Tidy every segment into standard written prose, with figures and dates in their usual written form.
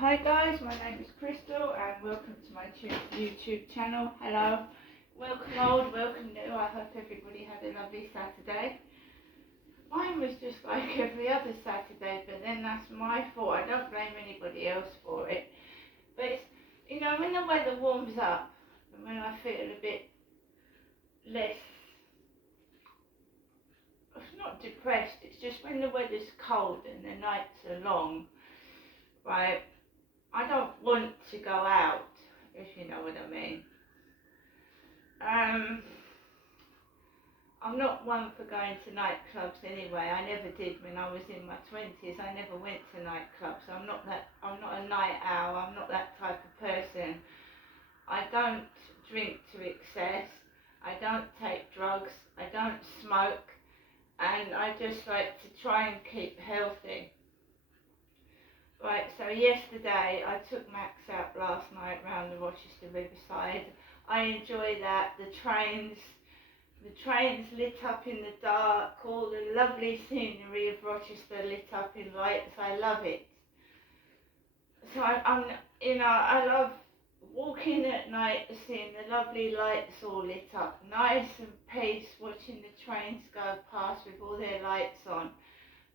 Hi guys, my name is Crystal and welcome to my YouTube channel. Hello, welcome old, welcome new. I hope everybody had a lovely Saturday. Mine was just like every other Saturday, but then that's my fault. I don't blame anybody else for it. But it's, when the weather warms up and when I feel a bit less, it's not depressed, it's just when the weather's cold and the nights are long, right? I don't want to go out, if you know what I mean. I'm not one for going to nightclubs anyway. I never did when I was in my 20s. I never went to nightclubs. I'm not a night owl. I'm not that type of person. I don't drink to excess. I don't take drugs. I don't smoke. And I just like to try and keep healthy. Right, so yesterday I took Max out last night round the Rochester Riverside. I enjoy that. The trains lit up in the dark, all the lovely scenery of Rochester lit up in lights. I love it. So I love walking at night, seeing the lovely lights all lit up, nice and peace, watching the trains go past with all their lights on.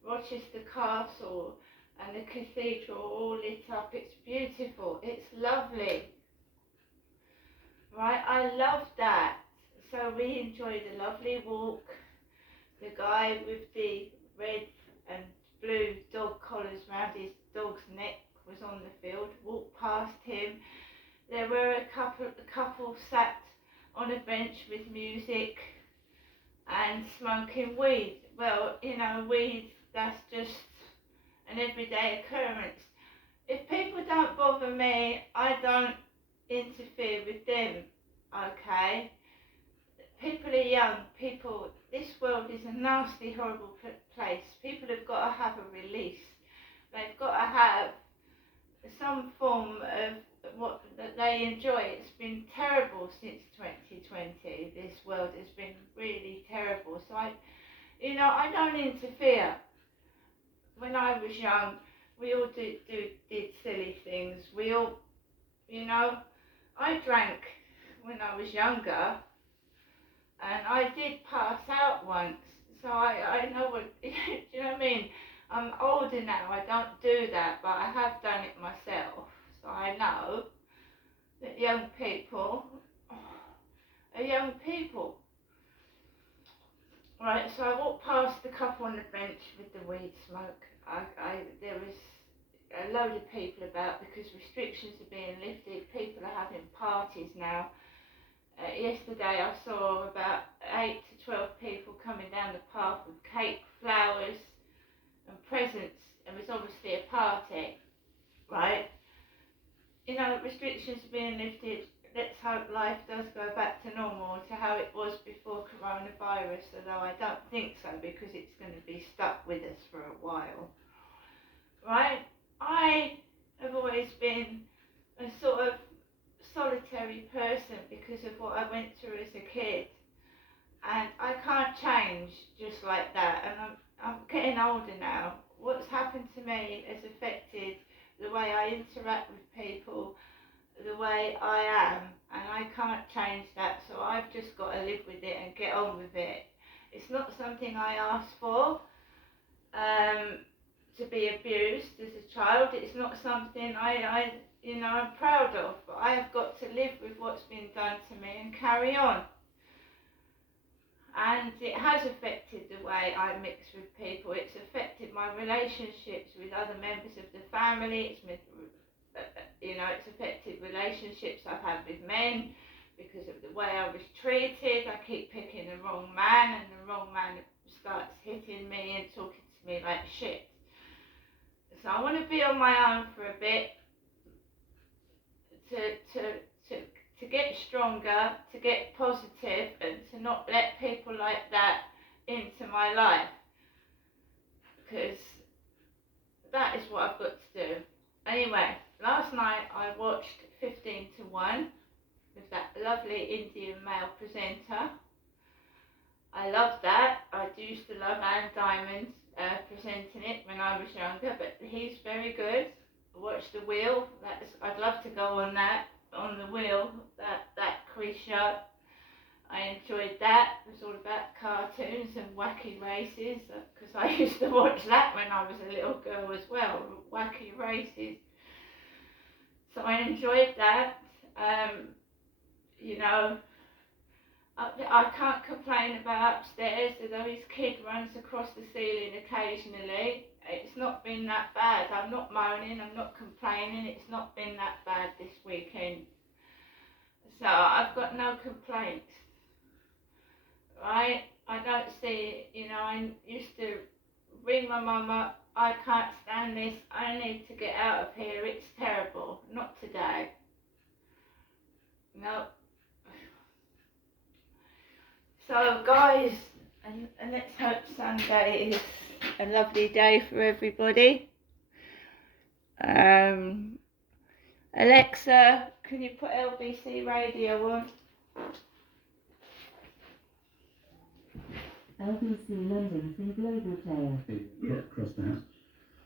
Rochester Castle and the cathedral all lit up. It's beautiful. It's lovely. Right, I love that. So we enjoyed a lovely walk. The guy with the red and blue dog collars round his dog's neck was on the field. Walked past him. There were a couple sat on a bench with music and smoking weed. Well, weed, that's just an everyday occurrence. If people don't bother me, I don't interfere with them, okay? People are young, this world is a nasty, horrible place. People have got to have a release. They've got to have some form of what that they enjoy. It's been terrible since 2020. This world has been really terrible. So I don't interfere. When I was young, we all did silly things. We all, I drank when I was younger, and I did pass out once. So I know what, do you know what I mean? I'm older now, I don't do that, but I have done it myself. So I know that young people are young people. Right, so I walked past the couple on the bench with the weed smoke. There was a load of people about because restrictions are being lifted. People are having parties now. Yesterday I saw about 8 to 12 people coming down the path with cake, flowers and presents. It was obviously a party, right? Restrictions are being lifted. Let's hope life does go back to normal, to how it was before coronavirus, although I don't think so because it's going to be stuck with us for a while. Right? I have always been a sort of solitary person because of what I went through as a kid. And I can't change just like that. And I'm getting older now. What's happened to me has affected the way I interact with people, the way I am, and I can't change that, so I've just got to live with it and get on with it. It's not something I asked for, to be abused as a child. It's not something I'm proud of, but I have got to live with what's been done to me and carry on. And it has affected the way I mix with people. It's affected my relationships with other members of the family. It's affected relationships I've had with men because of the way I was treated. I keep picking the wrong man, and the wrong man starts hitting me and talking to me like shit. So I want to be on my own for a bit to get stronger, to get positive, and to not let people like that into my life, because that is what I've got to do. Anyway, last night I watched 15 to 1 with that lovely Indian male presenter. I love that. I used to love Anne Diamond presenting it when I was younger, but he's very good. watched The Wheel. I'd love to go on that, on The Wheel, that quiz show. I enjoyed that. It was all about cartoons and wacky races, because I used to watch that when I was a little girl as well, wacky races. So I enjoyed that. You know, I can't complain about upstairs, although his kid runs across the ceiling occasionally. It's not been that bad. I'm not moaning, I'm not complaining. It's not been that bad this weekend. So I've got no complaints. Right? I don't see, I used to ring my mum up. I can't stand this. I need to get out of here. It's terrible. Not today. No. So guys, and let's hope Sunday is a lovely day for everybody. Alexa, can you put LBC radio on? LBC London Free Global Player. Across the house.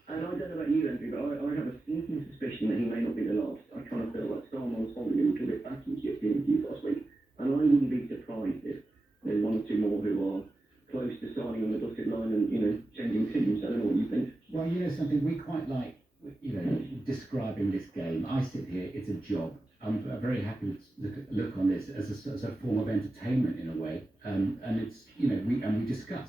And I don't know about you, Andrew, but I have a sneaking suspicion that he may not be the last. I kind of feel like someone's holding a little bit back into your interview last week. And I wouldn't be surprised if there's one or two more who are close to signing on the dotted line and, changing teams. I don't know what you think. Well, something we quite like, describing this game. I sit here, it's a job. I'm very happy to look on this as a form of entertainment in a way. And it's, we discuss.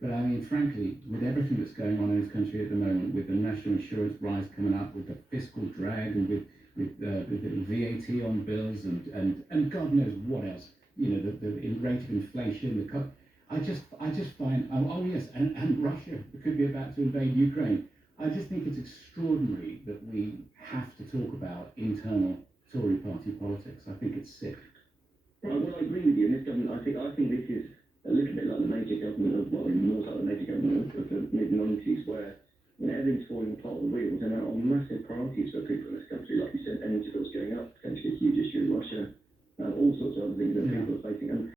But I mean, frankly, with everything that's going on in this country at the moment, with the national insurance rise coming up, with the fiscal drag, and with the VAT on bills, and God knows what else, the rate of inflation, I just find, oh yes, and Russia could be about to invade Ukraine. I just think it's extraordinary that we have to talk about internal Tory party politics. I think it's sick. Well, I agree with you. And this government, I think this is a little bit like the major government of, well, even more like the major government of the mid-90s, where everything's falling apart on the wheels, and there are massive priorities for people in this country.